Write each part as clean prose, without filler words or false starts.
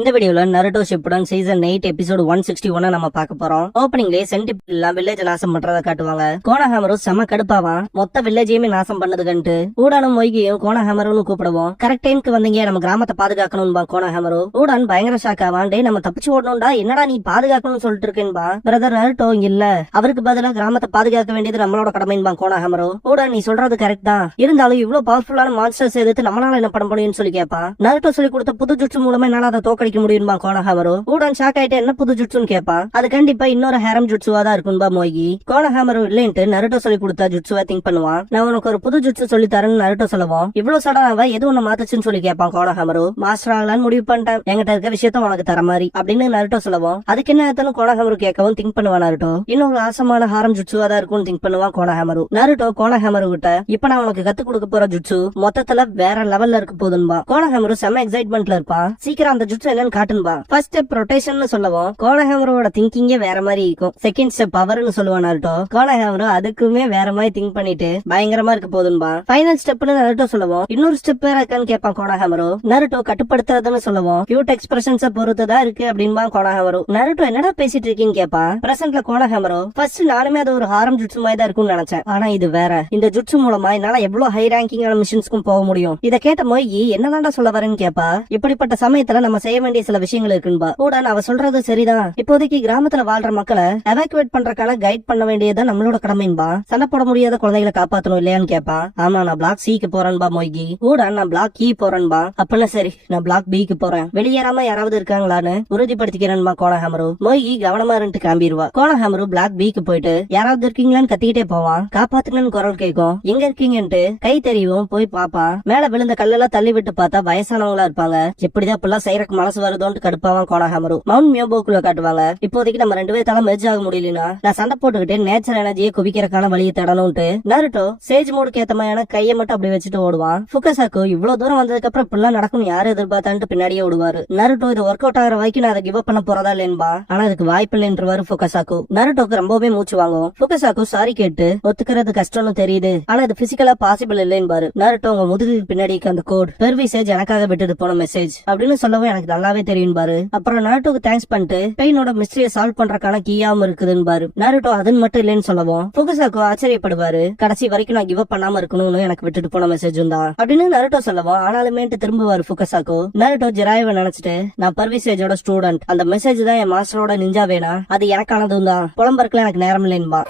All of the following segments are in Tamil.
இந்த வீடியோல நருட்டோ ஷிப்புடன் சீசன் 8 எபிசோட் 161 நம்ம பார்க்க போறோம். ஓப்பனிங்லயே சென்டிபிள் எல்லாம் வில்லேஜ் நாசம் பண்றத காட்டுவாங்க. கோனஹாமரும் செம கடுப்பாவான், மொத்த வில்லேஜையுமே நாசம் பண்ணதுகன்ட்டு. ஊடானும் மொய்கியும் கோனஹாமருன்னு கூப்பிடுவோம். கரெக்ட் டைம்க்கு வந்தீங்க, நம்ம கிராமத்தை பாதுகாக்கணும்பா கோனஹாமரு. ஊடான் பயங்கர ஷாக் ஆவான். டே நம்ம தப்பிச்சு ஓடணும்டா, என்னடா நீ பாதுகாக்கணும்னு சொல்லிட்டு இருக்கேன்பா. பிரதர் நருட்டோ இல்ல, அவருக்கு பதிலா கிராமத்தை பாதுகாக்க வேண்டியது நம்மளோட கடமைன்பா கோனஹாமரு. ஊடான் நீ சொல்றது கரெக்ட் தான், இருந்தாலும் இவ்வளவு பவர்ஃபுல்லான மான்ஸ்டர்ஸ் எதிர்த்து நம்மளால என்ன பண்ண முடியும்னு சொல்லி கேட்பான். நருட்டோ சொல்லி கொடுத்த புது ஜுட்சு மூலமா என்னால அதை தோக்கடிக்க முடியும்பா கோனஹாமரு. ஊடான் ஷாக் ஆயிட்டு என்ன புது ஜுட்சுன்னு கேட்பான். அது கண்டிப்பா இன்னொரு ஹேரம் ஜுட்சுவா தான் இருக்கும்பா மொய்கி. கோனஹாமரு இல்லைன்ட்டு நருட்டோ சொல்லி கொடுத்தா ஜுட்சுவா திங்க் பண்ணுவான். நான் உனக்கு ஒரு புது ஜுட்சு சொல்லி தரேன்னு நருட்டோ சொல்லுவோம். இவ்வளவு சடனாவா எது ஒண்ணு மாத்துச்சுன்னு சொல்லி கேட்பான் கோனஹாமரு. மாஸ்டர் ஆகலான்னு முடிவு பண்ணிட்டேன், என்கிட்ட இருக்க விஷயத்த உனக்கு தர மாதிரி அப்படின்னு நருட்டோ சொல்லுவோம். அதுக்கு என்ன ஆத்தனும் கோனஹாமரு கேட்கவும் திங்க் பண்ணுவான் நருட்டோ. இன்னொரு ஆசமான ஹாரம் ஜுட்சுவா தான் இருக்கும்னு திங்க் பண்ணுவான் கோனஹாமரு. நருட்டோ கோனஹாமரு கிட்ட இப்ப நான் உனக்கு கத்து கொடுக்க போற ஜுட்சு மொத்தத்துல வேற லெவல்ல இருக்க போதுன்பா. கோனஹாமரு செம எக்ஸைட்மெண்ட்ல இருப்பான். சீக்கிரம் அந்த ஜுட்சு என்னன்னு காட்டுன்பா. ஃபர்ஸ்ட் ஸ்டெப் ரொட்டேஷன் சொல்லவும் கோனஹாமரோட திங்கிங்கே வேற மாதிரி இருக்கும். செகண்ட் ஸ்டெப் பவர்னு சொல்லுவான் நருட்டோ. கோனஹாமரு அதுக்குமே வேற மாதிரி திங்க் பண்ணிட்டு பயங்கரமா இருக்க போதுன்பா. ஃபைனல் ஸ்டெப்னு நருட்டோ சொல்லுவோம். இன்னொரு ஸ்டெப் வேற இருக்கான்னு கேட்பான் கோனஹாமரு. நருட்டோ கட்டுப்படுத்துறதுன்னு சொல்லுவோம். கியூட் எக்ஸ்பிரஷன்ஸ் பொறுத்துதான் இருக்கு அப்படின்பா கோனஹாமரு. நருட்டோ என்னடா பேசிட்டு இருக்கீங்க கேட்பான். பிரசன்ட்ல கோனஹாமரு ஃபர்ஸ்ட் நானுமே அது ஒரு ஹாரம் ஜுட்சு மாதிரி தான் இருக்கும்னு நினைச்சேன், ஆனா இது வேற. இந்த ஜுட்சு மூலமா என்னால எவ்வளவு ஹை ரேங்கிங்கான மிஷன்ஸ்க்கும் போக முடியும். இத கேட்ட மொய்கி என்னதான்டா சொல்ல வரேன்னு கேப்பா. இப்படிப்பட்ட சமயத்துல நம்ம செய்ய வேண்டிய சில விஷயங்கள் இருக்குன்பா. கூட அவ சொல்றது சரிதான், இப்போதைக்கு கிராமத்துல வாழ்ற மக்களை எவாக்குவேட் பண்றதுக்கான கைட் பண்ண வேண்டியதான் நம்மளோட கடமைன்பா. சண்டை போட முடியாத குழந்தைகளை காப்பாத்தணும் இல்லையான்னு கேப்பா. ஆமா நான் பிளாக் சிக்கு போறேன்பா மொய்கி. கூட நான் பிளாக் கி போறேன்பா. அப்பனா சரி நான் பிளாக் பிக்கு போறேன், வெளியேறாம யாராவது இருக்காங்களான்னு உறுதிப்படுத்திக்கிறேன்பா கோனஹாமரு. மொய்கி கவனமா இருந்து கிளம்பிடுவா. கோனஹாமரு பிளாக் பிக்கு போயிட்டு யாராவது இருக்கீங்களான்னு கத்திக்கிட்டே போவான். காப்பாத்துங்கன்னு குரல் கேட்கும். எங்க இருக்கீங்கன்ட்டு கை தெரியும் போய் பாப்பான். மேல விழுந்த கல்லெல்லாம் தள்ளி விட்டு பார்த்தா வயசானவங்களா இருப்பாங்க. எப்படிதான் இப்பெல்லாம் செய்யறக்கு மனசு வருதோன்னு கடுப்பாவான் கோனஹாமரு. மவுண்ட் மியோபோக்குள்ள காட்டுவாங்க. இப்போதைக்கு நம்ம ரெண்டு பேர்த்தால மெர்ஜ் ஆக முடியலனா நான் சண்டை போட்டுக்கிட்டு நேச்சர் எனர்ஜியை குவிக்கிறக்கான வழியை தேடணும்ட்டு நருட்டோ சேஜ் மோடுக்கு ஏத்த மாதிரியான கையை மட்டும் அப்படி வச்சுட்டு ஓடுவான். ஃபுகசாக்கு இவ்வளவு தூரம் வந்ததுக்கு அப்புறம் இப்பெல்லாம் நடக்கும் யாரு எதிர்பார்த்தான்ட்டு பின்னாடியே ஓடுவாரு. நருட்டோ இது ஒர்க் அவுட் ஆகிற வரைக்கும் நான் அதை கிவ் அப் பண்ண போறதா இல்லைன்பா. ஆனா அதுக்கு வாய்ப்பு இல்லைன்றவாரு ஃபுகசாக்கு. நருட்டோக்கு ரொம்பவே மூச்சு வாங்கும். ஃபுகசாக்கு சாரி கேட்டு ஒத்துக்கிறது கஷ்டம்னு தெரியுது, ஆனா இது பிசிக்கலா பாசிபிள் இல்லைன்பாரு. நருட்டோ உங்க முதுகுக்கு பின்னாடி அந்த கோட் பெர்விசேஜ் எனக்காக விட்டுட்டு போன மெசேஜ் அப்படின்னு சொல்லவும் எனக்கு நல்லாவே தெரியும் பாரு. அப்புறம் நருட்டோக்கு தேங்க்ஸ் பண்ணிட்டு பெயினோட மிஸ்டரிய சால்வ் பண்றதுக்கான கீயாவும் இருக்குதுன்னு பாரு. நருட்டோ அதுன்னு மட்டும் இல்லைன்னு சொல்லவும் ஃபுகசாக்கு ஆச்சரியப்படுவாரு. கடைசி வரைக்கும் நான் கிவ் அப் பண்ணாம இருக்கணும்னு எனக்கு விட்டுட்டு போன மெசேஜ் தான் அப்படின்னு நருட்டோ சொல்லவும் ஆனாலுமே திரும்புவாரு ஃபுகசாக்கு. நருட்டோ ஜிராயவை நினைச்சிட்டு நான் பர்விசேஜோட ஸ்டூடெண்ட், அந்த மெசேஜ் தான் என் மாஸ்டரோட நிஞ்சா வேணா, அது எனக்கானதும் தான், புலம்பருக்குலாம் எனக்கு நேரம் இல்லைன்பா.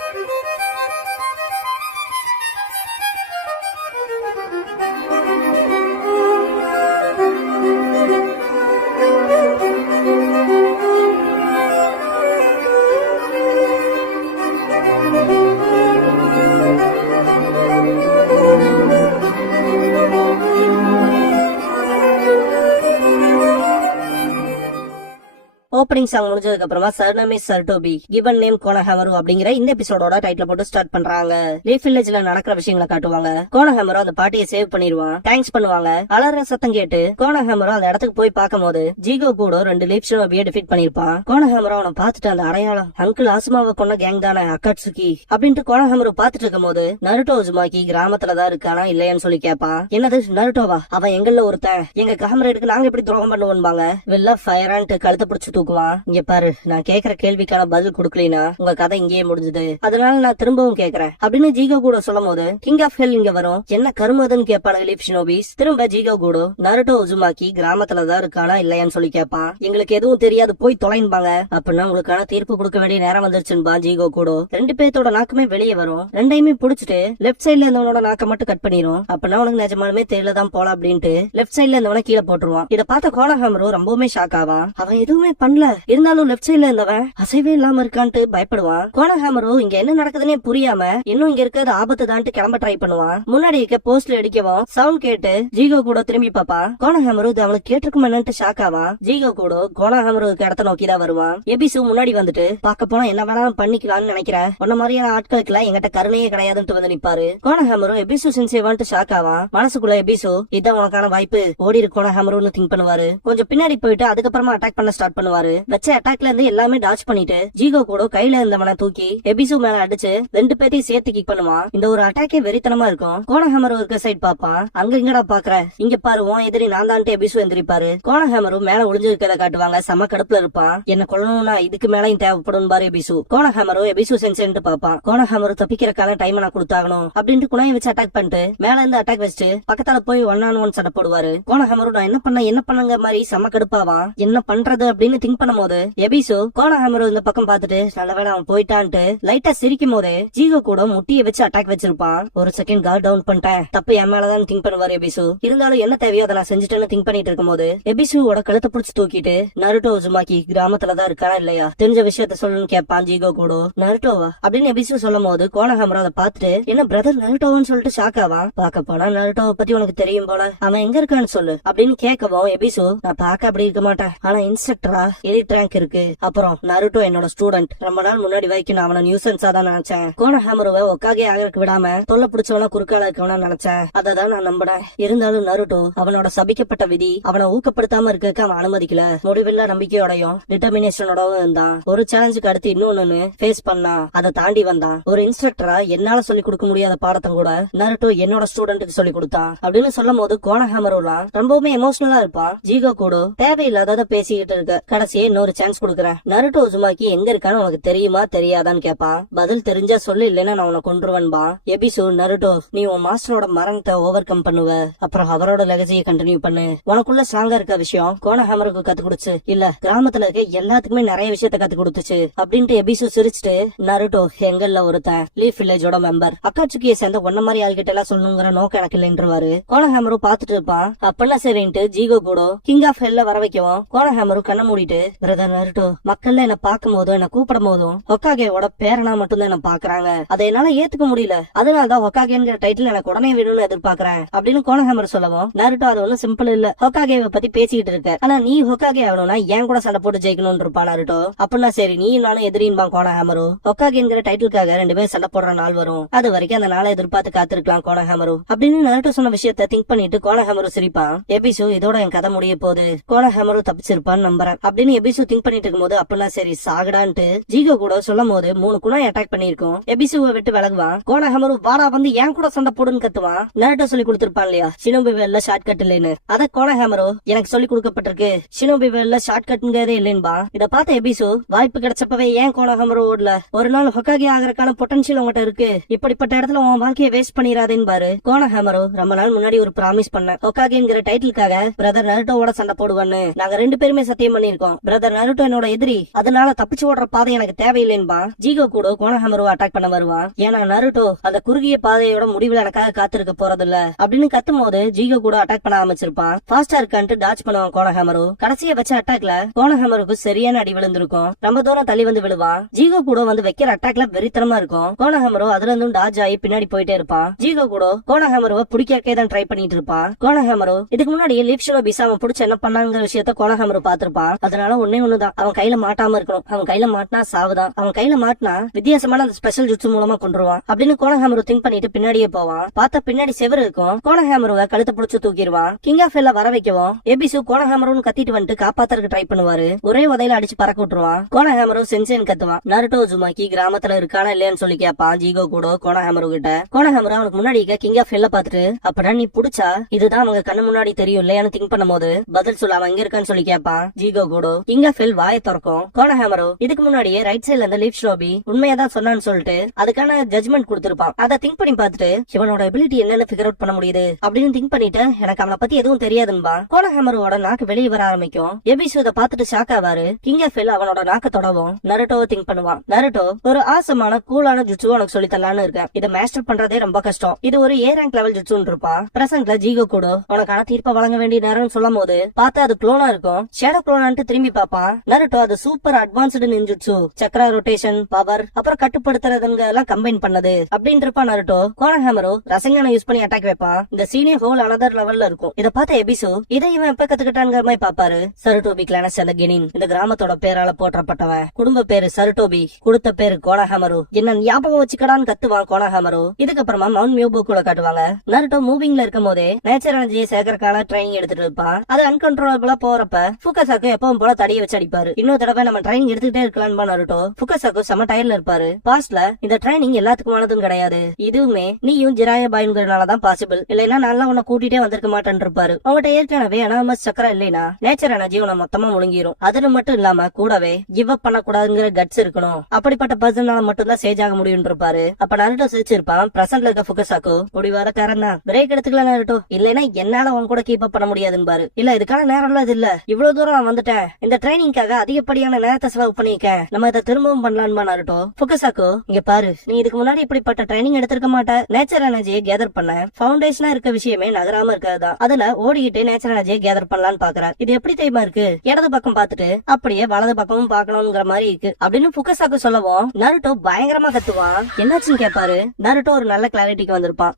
ஓப்பனிங் சாங் முடிஞ்சதுக்கு அப்புறமா சர்னமே சர்டோபி கிவன் நேம் கோனஹாமரு அப்படிங்கிற இந்த எபிசோடோட டைட்டில் போட்டு ஸ்டார்ட் பண்றாங்க. லீஃப் வில்லேஜ்ல நடக்கிற விஷயங்களை காட்டுவாங்க. கோனஹாமரு அந்த பாட்டியை சேவ் பண்ணிடுவான். தேங்க்ஸ் பண்ணுவாங்க. அலற சத்தம் கேட்டு கோனஹாமரு அந்த இடத்துக்கு போய் பார்க்கும்போது ஜிகோ கூட 2 லீஃப் ஷினோபியை டிஃபீட் பண்ணிருப்பான். கோனஹாமரு அவனை பார்த்துட்டு அந்த அடையாளம் அங்கிள் ஆசுமாவை கொண்ட கேங் தானே அக்காட்சுகி அப்படின்ட்டு கோனஹாமரு பார்த்துட்டு இருக்கும் போது நருட்டோ உசுமாக்கி கிராமத்துலதான் இருக்கானா இல்லையான்னு சொல்லி கேட்பான். என்னது நருட்டோவா? அவன் எங்கள்ல ஒருத்தன், எங்க காமரேடுக்கு நாங்க எப்படி துரோகம் பண்ணுவோம்பாங்க. வெள்ள ஃபயரான்ட்டு கழுத்தை பிடிச்சு தூக்குவான். இங்க பாரு, நான் கேக்குற கேள்விக்கான பதில் கொடுக்கலனா உங்க கதை இங்கேயே முடிஞ்சது, அதனால நான் திரும்பவும் கேக்குறேன் அப்படின்னு ஜிகோ கூட சொல்லும் போது கிங் ஆஃப் ஹெல் இங்க வரும். என்ன கருமதுன்னு கேட்பானுங்க லீஃப் ஷினோபிஸ். திரும்ப ஜிகோ கூட நருட்டோ உசுமாக்கி கிராமத்துலதான் இருக்கானா இல்லையான்னு சொல்லி கேட்பான். எங்களுக்கு எதுவும் தெரியாது போய் தொலைன்பாங்க. அப்படின்னா உங்களுக்கான தீர்ப்பு கொடுக்க வேண்டிய நேரம் வந்துருச்சுன்பா ஜிகோ கூட. 2 பேர்த்தோட நாக்குமே வெளியே வரும். ரெண்டையுமே புடிச்சிட்டு லெப்ட் சைட்ல இருந்தவனோட நாக்க மட்டும் கட் பண்ணிரும். அப்படின்னா உனக்கு நிஜமாலுமே தெரியலதான் போல அப்படின்ட்டு லெப்ட் சைட்ல இருந்தவன கீழே போட்டுருவான். இத பார்த்த கோனஹாமரு ரொம்பவுமே ஷாக் ஆவான். அவன் எதுவுமே பண்ணல, இருந்தாலும் லெப்ட் சைட்ல இருந்தவன் அசைவே இல்லாம இருக்கான்ட்டு பயப்படுவான். கோனஹாமரு இங்க என்ன நடக்குதுன்னே புரியாம இன்னும் இங்க இருக்கிறது ஆபத்து தான்ட்டு கிளம்ப ட்ரை பண்ணுவான். முன்னாடி இருக்க போஸ்ட்ல அடிக்கவும் சவுண்ட் கேட்டு ஜிகோ கூட திரும்பி பாப்பா. கோனஹாமரு இது அவனுக்கு கேட்டிருக்கும் என்னன்ட்டு ஷாக் ஆவான். ஜிகோ கூட கோனஹாமரு இடத்த நோக்கிதான் வருவான். எபிசு முன்னாடி வந்துட்டு பார்க்க போனா என்ன வேணாலும் பண்ணிக்கலாம்னு நினைக்கிறேன், உன்ன மாதிரியான ஆட்களுக்கு எல்லாம் எங்கிட்ட கருணையே கிடையாதுன்ட்டு வந்து நிப்பாரு. கோனஹாமரு எபிசு சென்சேவான்ட்டு ஷாக் ஆவான். மனசுக்குள்ள எபிசு இதான் உனக்கான வாய்ப்பு, ஓடி கோனஹாமருன்னு திங்க் பண்ணுவாரு. கொஞ்சம் பின்னாடி போயிட்டு அதுக்கப்புறமா அட்டாக் பண்ண ஸ்டார்ட் பண்ணுவாரு. வச்ச அட்டாக்ல இருந்து எல்லாமே டாச் பண்ணிட்டு ஜீகோ கூட கையில இருந்தவனை தூக்கி எபிசு மேல அடிச்சு 2 பேத்தையும் சேர்த்து கிக் பண்ணுவான். இந்த ஒரு அட்டாக்கே வெறித்தனமா இருக்கும். கோனஹாமரு இருக்க சைட் பாப்பான். அங்க இங்கடா பாக்குற, இங்க பாரு உன் எதிரி நான் தான் எபிசு எந்திரிப்பாரு. கோனஹாமரு மேல ஒளிஞ்சு இருக்கிறத காட்டுவாங்க. செம கடுப்புல இருப்பான். என்ன கொல்லணும்னா இதுக்கு மேலையும் தேவைப்படும் பாரு எபிசு. கோனஹாமரு எபிசு சென்சென்ட்டு பாப்பான். கோனஹாமரு தப்பிக்கிறக்கான டைம் நான் கொடுத்தாகணும் அப்படின்ட்டு குணையை வச்சு அட்டாக் பண்ணிட்டு மேல இருந்து அட்டாக் வச்சுட்டு பக்கத்தால போய் 1-on-1 சண்டை போடுவாரு. கோனஹாமரு நான் என்ன பண்ணங்க மாதிரி செம கடுப்பாவான். என்ன பண்றது அப்படின்னு திங்க் பண்ணும் போது எபிசு கோனஹாமரு இந்த பக்கம் பாத்துட்டு நல்லவேளை அவன் போயிட்டான்ட்டு லைட்டா சிரிக்கும் போது ஜீகோ கூட முட்டியை வச்சு அட்டாக் வச்சிருப்பான். ஒரு செகண்ட் கார்ட் டவுன் பண்ணிட்டேன், தப்பு என் மேலதான் திங்க் பண்ணுவாரு எபிசு. இருந்தாலும் என்ன தேவையோ அதை நான் செஞ்சுட்டேன்னு திங்க் பண்ணிட்டு இருக்கும் போது எபிசுவோட கழுத்தை புடிச்சு தூக்கிட்டு நருட்டோ உசுமாக்கி கிராமத்துலதான் இருக்கானா இல்லையா தெரிஞ்ச விஷயத்த சொல்லணும்னு கேட்பான் ஜீகோ கூட. நருட்டோவா அப்படின்னு எபிசு சொல்லும் போது கோனஹாமரு அதை பாத்துட்டு என்ன பிரதர் நருட்டோன்னு சொல்லிட்டு ஷாக் ஆவான். பாக்க போனா நருட்டோவை பத்தி உனக்கு தெரியும் போல, அவன் எங்க இருக்கான்னு சொல்லு அப்படின்னு கேட்கவும் எபிசு நான் பாக்க அப்படி இருக்க மாட்டேன், ஆனா இன்ஸ்ட்ரக்டரா எலிட் ரேங்க் இருக்கு. அப்புறம் நருட்டோ என்னோட ஸ்டூடெண்ட், ரொம்ப நாள் முன்னாடி வரைக்கும் நான் அவனை நியூசன்ஸா தான் நினைச்சேன். கோனஹாமருவை ஒக்காகே ஆகிறதுக்கு விடாம தொல்லை பிடிச்சவனா குறுக்கால இருக்கவனா நினைச்சேன். அததான் நான் நம்பினேன். இருந்தாலும் நருட்டோ அவனோட சபிக்கப்பட்ட விதி அவனை ஊக்கப்படுத்தாம இருக்க அவன் அனுமதிக்கல. முடிவில்லா நம்பிக்கையோடையும் டிட்டர்மினேஷனோடவும் இருந்தான். ஒரு சேலஞ்சுக்கு அடுத்து இன்னொன்னு ஃபேஸ் பண்ணான். அதை தாண்டி வந்தான். ஒரு இன்ஸ்ட்ரக்டரா என்னால சொல்லி கொடுக்க முடியாத பாடத்தை கூட நருட்டோ என்னோட ஸ்டூடெண்ட்டுக்கு சொல்லி கொடுத்தான் அப்படின்னு சொல்லும் போது கோனஹாமருலாம் ரொம்பவுமே எமோஷனலா இருப்பான். ஜீகோ கூட தேவையில்லாத பேசிக்கிட்டு இருக்க, கடைசியே இன்னொரு சான்ஸ் கொடுக்குறேன், நருட்டோ உசுமாக்கி எங்க இருக்கான்னு உனக்கு தெரியுமா தெரியாதான்னு கேட்பான். பதில் தெரிஞ்சா சொல்லு, இல்லைன்னா நான் உனக்கு கொன்றுவன்பா. எபிசு நருட்டோ நீ உன் மாஸ்டரோட மரணத்தை ஓவர் கம் பண்ணுவ, அப்புறம் அவரோட லெகசியை கண்டினியூ பண்ணு. உனக்குள்ள ஸ்ட்ராங்கா இருக்க விஷயம் கோனஹாமருக்கு கத்து கொடுச்சு இல்ல, கிராமத்துல இருக்க எல்லாத்துக்குமே நிறைய விஷயத்த கத்து கொடுத்துச்சு அப்படின்ட்டு எபிசு சிரிச்சுட்டு நருட்டோ எங்கல்ல ஒருத்தன் லீஃப் வில்லேஜோட மெம்பர், அக்காட்சுக்கியை சேர்ந்த ஒன்ன மாதிரி ஆள்கிட்ட எல்லாம் சொல்லணுங்கிற நோக்கம் எனக்கு இல்லைன்றவாரு. கோனஹாமரு பாத்துட்டு இருப்பான். அப்பெல்லாம் சரின்ட்டு ஜீகோ கூட கிங் ஆஃப் ஹெல்ல வர வைக்கவும் கோனஹாமரு கண்ண மூடிட்டு பிரதர் நருட்டோ மக்கள்ல என்ன பாக்கும் போதும் என்ன கூப்பிடும் போதும் ஹொக்காகேவோட பேரனா மட்டும் தான் என்ன பாக்குறாங்க, அதை என்னால ஏத்துக்க முடியல, அதனாலதான் ஹொக்காகேங்கிற டைட்டில் எனக்கு உடனே வேணும்னு எதிர்பார்க்கறேன் அப்படின்னு கோனஹாமரு சொல்லவும் நருட்டோ அது ஒன்னும் சிம்பிள் இல்ல, ஹொக்காகேவை பத்தி பேசிக்கிட்டு இருக்க, ஆனா நீ ஹொக்காகே ஆகணும்னா ஏன் கூட சண்டை போட்டு ஜெயிக்கணும்னு இருப்பா நருட்டோ. அப்படின்னா சரி நீ நானும் எதிரின்பா கோனஹாமரு. ஹொக்காகேங்கிற டைட்டிலுக்காக 2 பேரும் சண்டை போடுற நாள் வரும், அது வரைக்கும் அந்த நாளை எதிர்பார்த்து காத்திருக்கலாம் கோனஹாமரு அப்படின்னு நருட்டோ சொன்ன விஷயத்த திங்க் பண்ணிட்டு கோனஹாமரு சிரிப்பான். எபிசு இதோட என் கதை முடிய போகுது, கோனஹாமரு தப்பிச்சிருப்பான்னு நம்புறேன் அப்படின்னு எபிசு திங்க் பண்ணிட்டு இருக்கும் போது அப்படின்னா சரி சாகடான்ட்டு ஜீகோ கூட சொல்லும் போது 3 குணம் அட்டாக் பண்ணிருக்கோம். எபிசுவை விட்டு விலகுவான். கோனஹாமரு வாடா வந்து ஏன் கூட சண்டை போடுன்னு கத்துவான். நருட்டோ சொல்லி கொடுத்திருப்பான் இல்லையா ஷினோபி வேல்ல ஷார்ட் கட் இல்லைன்னு, அத கோனஹாமரு எனக்கு சொல்லி கொடுக்கப்பட்டிருக்கு, ஷினோபி வேல்ல ஷார்ட் கட்ங்கிறதே இல்லைன்பா. இத பார்த்த எபிசு வாய்ப்பு கிடைச்சப்பவே ஏன் கோனஹாமரு ஓடல, ஒரு நாள் ஹொக்காகே ஆகிறதுக்கான பொட்டன்ஷியல் உங்ககிட்ட இருக்கு, இப்படிப்பட்ட இடத்துல உன் வாழ்க்கையை வேஸ்ட் பண்ணிடாதேன்னு பாரு. கோனஹாமரு ரொம்ப நாள் முன்னாடி ஒரு பிராமிஸ் பண்ண ஹொக்காகேங்கிற டைட்டிலுக்காக பிரதர் நருட்டோவோட சண்டை போடுவான்னு நாங்க 2 பேருமே சத்தியம் பண்ணிருக்கோம். பிரதர் நருட்டோ என்னோட எதிரி, அதனால தப்பிச்சு ஓடுற பாதை எனக்கு தேவையில்லைன்பா. ஜீகோ கூட கோனஹாமருவை அட்டாக் பண்ண வருவான். ஏன்னா நருட்டோ அந்த குறுகிய பாதையோட முடிவில் எனக்காக காத்திருக்க போறது இல்ல அப்படின்னு கத்தும் போது ஜீகோ கூட அட்டாக் பண்ண ஆரம்பிச்சிருப்பான். ஃபாஸ்டா இருக்கான்ட்டு டாச் பண்ணுவான் கோனஹாமரு. கடைசியை வச்ச அட்டாக்ல கோனஹாமருக்கு சரியான அடி விழுந்திருக்கும். ரொம்ப தூரம் தள்ளி வந்து விழுவான். ஜீகோ கூட வந்து வைக்கிற அட்டாக்ல வெறித்தனமா இருக்கும். கோனஹாமரு அதுல இருந்தும் டாஜ் ஆகி பின்னாடி போயிட்டே இருப்பான். ஜீகோ கூட கோனஹாமருவை பிடிக்கே தான் ட்ரை பண்ணிட்டு இருப்பான். கோனஹாமரு இதுக்கு முன்னாடி லீஃப் பிசா அவன் பிடிச்ச என்ன பண்ணாங்கிற விஷயத்த கோனஹாமரு பாத்திருப்பான். அதனால ஒண்ணுதான், அவன் கையில மாட்டாம இருக்கணும், அவன் கையில மாட்டினா சாவுதான், அவன் கையில மாட்டினா வித்தியாசமான அந்த ஸ்பெஷல் ஜுட்சு மூலமா கொண்டுருவான் அப்படின்னு கோனஹாமரு திங்க் பண்ணிட்டு பின்னாடியே போவான். பார்த்தா பின்னாடி செவரு இருக்கும். கோனஹாமருவை கழுத்தை பிடிச்சு தூக்கிடுவான். கிங் ஆஃப் ஹெல்ல வர வைக்கவும் எபிசு கோனஹாமருன்னு கத்திட்டு வந்துட்டு காப்பாத்துறதுக்கு ட்ரை பண்ணுவாரு. ஒரே உதையில அடிச்சு பறக்க விட்டுருவான். கோனஹாமரு சென்சேன் கத்துவான். நருட்டோ உசுமாக்கி கிராமத்துல இருக்கானா இல்லையான்னு சொல்லி கேட்பான் ஜீகோ கூட கோனஹாமரு கிட்ட. கோனஹாமரு அவனுக்கு முன்னாடி கிங் ஆஃப் ஹெல்ல பாத்துட்டு அப்படா நீ புடிச்சா இதுதான் அவங்க கண்ணு முன்னாடி தெரியும் இல்லையான்னு திங்க் பண்ணும் போது பதில் சொல்ல அவன் எங்க இருக்கான்னு சொல்லி கேட்பான். ஜீகோ கூட கிங் ஆஃப் ஹெல் வாயை திறக்கும். கோனஹாமரு இதுக்கு முன்னாடியே ரைட் சைட்ல இருந்த லீஃப் ஷோபி உண்மையதான் சொன்னான்னு சொல்லிட்டு அதுக்கான ஜட்ஜ்மெண்ட் கொடுத்திருப்பான். அதை திங்க் பண்ணி பார்த்துட்டு இவனோட எபிலிட்டி என்னன்னு ஃபிகர் அவுட் பண்ண முடியுது அப்படின்னு திங்க் பண்ணிட்டு எனக்கு அவனை பத்தி எதுவும் தெரியாதுன்பா. கோனஹாமரோட நாக்கு வெளியே வர ஆரம்பிக்கும். எபிசு இதை பார்த்துட்டு ஷாக் ஆவாரு. கிங் ஆஃப் ஹெல் அவனோட நாக்க தொடவும் நருட்டோவை திங்க் பண்ணுவான். நருட்டோ ஒரு ஆசமான கூலான ஜுட்சு உனக்கு சொல்லி தரலான்னு இருக்கேன், இதை மாஸ்டர் பண்றதே ரொம்ப கஷ்டம், இது ஒரு ஏ ரேங்க் லெவல் ஜுட்சுன்னு இருப்பான். பிரசன்ட்ல ஜீகோ கூட உனக்கான தீர்ப்பை வழங்க வேண்டிய நேரம் சொல்லும் போது பார்த்தா அது குளோனா இருக்கும். ஷேடோ குளோனான்ட்டு திரும்பி பாப்பான். நருட்டோ அது super advanced ninjutsu, chakra rotation, power, அப்புறம் கட்டுப்படுத்துறதுங்க எல்லாம் கம்பைன் பண்ணது அப்படின்னு இருப்பான் நருட்டோ. கோனஹாமரு ரசங்கனை யூஸ் பண்ணி அட்டாக் வைப்பான். இந்த சீனே ஹோல் அனதர் லெவல்ல இருக்கும். இத பார்த்த எபிசு இதை இவன் எப்ப கத்துக்கிட்டாங்கிற மாதிரி பாப்பாரு. சருட்டோபி கிளான செல கெனின் இந்த கிராமத்தோட பேரால போற்றப்பட்டவன், குடும்ப பேரு சருட்டோபி, கொடுத்த பேரு கோனஹாமரு, என்ன ஞாபகம் வச்சுக்கடான்னு கத்துவான் கோனஹாமரு. இதுக்கப்புறமா மவுண்ட் மியோபு கூட காட்டுவாங்க. நருட்டோ மூவிங்ல இருக்கும் போதே நேச்சர் எனர்ஜியை சேர்க்கறதுக்கான ட்ரைனிங் எடுத்துட்டு இருப்பான். அது அன்கண்ட்ரோலபிளா போறப்ப ஃபுகாசாக்கு எப்பவும் போல தடியை வச்சு அடிப்பாரு. இன்னொரு தடவை நம்ம ட்ரைனிங் எடுத்துக்கிட்டே இருக்கலாம்பா நருட்டோ. ஃபுகசாக்கு செம டயர்ல இருப்பாரு. பாஸ்ட்ல இந்த ட்ரைனிங் எல்லாத்துக்குமானதும் கிடையாது, இதுவுமே நீயும் ஜிராயா பாய்ங்கிறனாலதான் பாசிபிள், இல்லைன்னா நல்லா உன்னை கூட்டிட்டே வந்திருக்க மாட்டேன்னு இருப்பாரு. அவங்ககிட்ட ஏற்கனவே அனாமஸ் சக்கரம் இல்லைனா நேச்சர் எனர்ஜி உன்னை மொத்தமா முழுங்கிரும். அதுன்னு மட்டும் இல்லாம கூடவே கிவ் அப் பண்ணக்கூடாதுங்கிற கட்ஸ் இருக்கணும். அப்படிப்பட்ட பர்சனால மட்டும்தான் சேஜ் ஆக முடியும் இருப்பாரு. அப்ப நருட்டோ சிரிச்சிருப்பான். பிரசன்ட்ல இருக்க ஃபுகசாக்கு முடிவாதக்காரன் தான், பிரேக் எடுத்துக்கலாம் நருட்டோ, இல்லைன்னா என்னால உன் கூட கீப் அப் பண்ண முடியாதுன்னு. இல்ல இதுக்கான நேரம்லாம் இது இல்ல, இவ்வளவு தூரம் நான் வந்துட்டேன், இந்த ட்ரைனிங்காக அதிகப்படியான நேரத்தை செலவு பண்ணிருக்கேன், நம்ம இதை திரும்பவும் பண்ணலான்பா நருட்டோ. ஃபுகசாக்கு இங்க பாரு, நீ இதுக்கு முன்னாடி இப்படிப்பட்ட ட்ரைனிங் எடுத்திருக்க மாட்ட. நேச்சர் எனர்ஜியை கேதர் பண்ண ஃபவுண்டேஷனா இருக்க விஷயமே நகராம இருக்காதுதான். அதுல ஓடிக்கிட்டு நேச்சர் எனர்ஜியை கேதர் பண்ணலான்னு பாக்குறேன். இது எப்படி தெரியுமா இருக்கு, இடது பக்கம் பாத்துட்டு அப்படியே வலது பக்கமும் பாக்கணும்ங்கிற மாதிரி இருக்கு அப்படின்னு ஃபுகசாக்கு சொல்லவும் நருட்டோ பயங்கரமா கத்துவான். என்னாச்சுன்னு கேட்பாரு. நருட்டோ ஒரு நல்ல கிளாரிட்டிக்கு வந்திருப்பான்.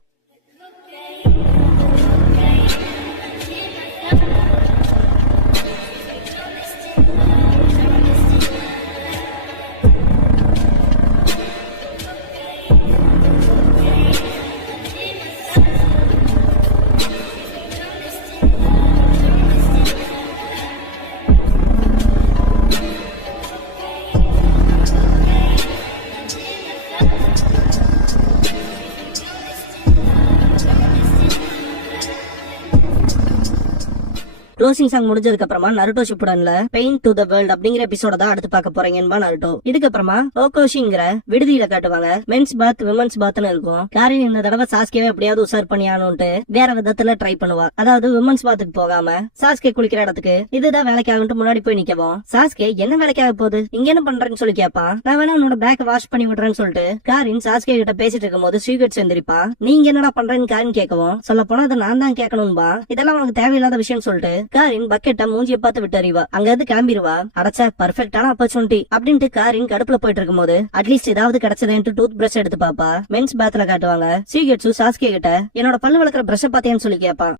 க்ளோசிங் சாங் முடிஞ்சதுக்கு அப்புறமா நருட்டோ ஷிப்புடன்ல பெயின் டு த வேர்ல்ட் அப்படிங்கிற எபிசோட தான் அடுத்து பார்க்க போறீங்கன்பா நருட்டோ. இதுக்கப்புறமா ஓகோஷிங்கிற விடுதியில காட்டுவாங்க. மென்ஸ் பாத் விமன்ஸ் பாத்னு இருக்கும். காரின் இந்த தடவை சாஸ்கேவை எப்படியாவது உசார் பண்ணியானுட்டு வேற விதத்துல ட்ரை பண்ணுவா. அதாவது விமன்ஸ் பாத்துக்கு போகாம சாஸ்கே குளிக்கிற இடத்துக்கு இதுதான் வேலைக்கு ஆகுன்ட்டு முன்னாடி போய் நிக்கவும் சாஸ்கே என்ன வேலைக்காக போகுது, இங்க என்ன பண்றேன்னு சொல்லி கேட்பான். நான் வேணா உன்னோட பேக் வாஷ் பண்ணி விடுறேன்னு சொல்லிட்டு காரின் சாஸ்கே கிட்ட பேசிட்டு இருக்கும் போது ஸ்ரீகட் செந்திருப்பான். நீங்க என்னடா பண்றேன்னு காரின் கேட்கவும் சொல்ல போனா அதை நான் தான் கேட்கணும்பா, இதெல்லாம் உனக்கு தேவையில்லாத விஷயம் சொல்லிட்டு காரின் பக்கெட்ட மூஞ்சிய பார்த்து விட்டு அறிவா. அங்க இருந்து கிளம்பிடுவா. அடைச்சா பர்ஃபெக்டான ஆப்பர்ச்சுனிட்டி அப்படின்ட்டு காரின் கடுப்புல போயிட்டு இருக்கும் போது அட்லீஸ்ட் ஏதாவது கிடைச்சதுன்ட்டு டூத் பிரஷ் எடுத்து பாப்பா. மென்ஸ் பாத்ல காட்டுவாங்க. சீகெட்சு சாஸ்கே கிட்ட என்னோட பல்லு வளர்க்குற பிரஷ் பாத்தியான்னு சொல்லி கேட்பான்.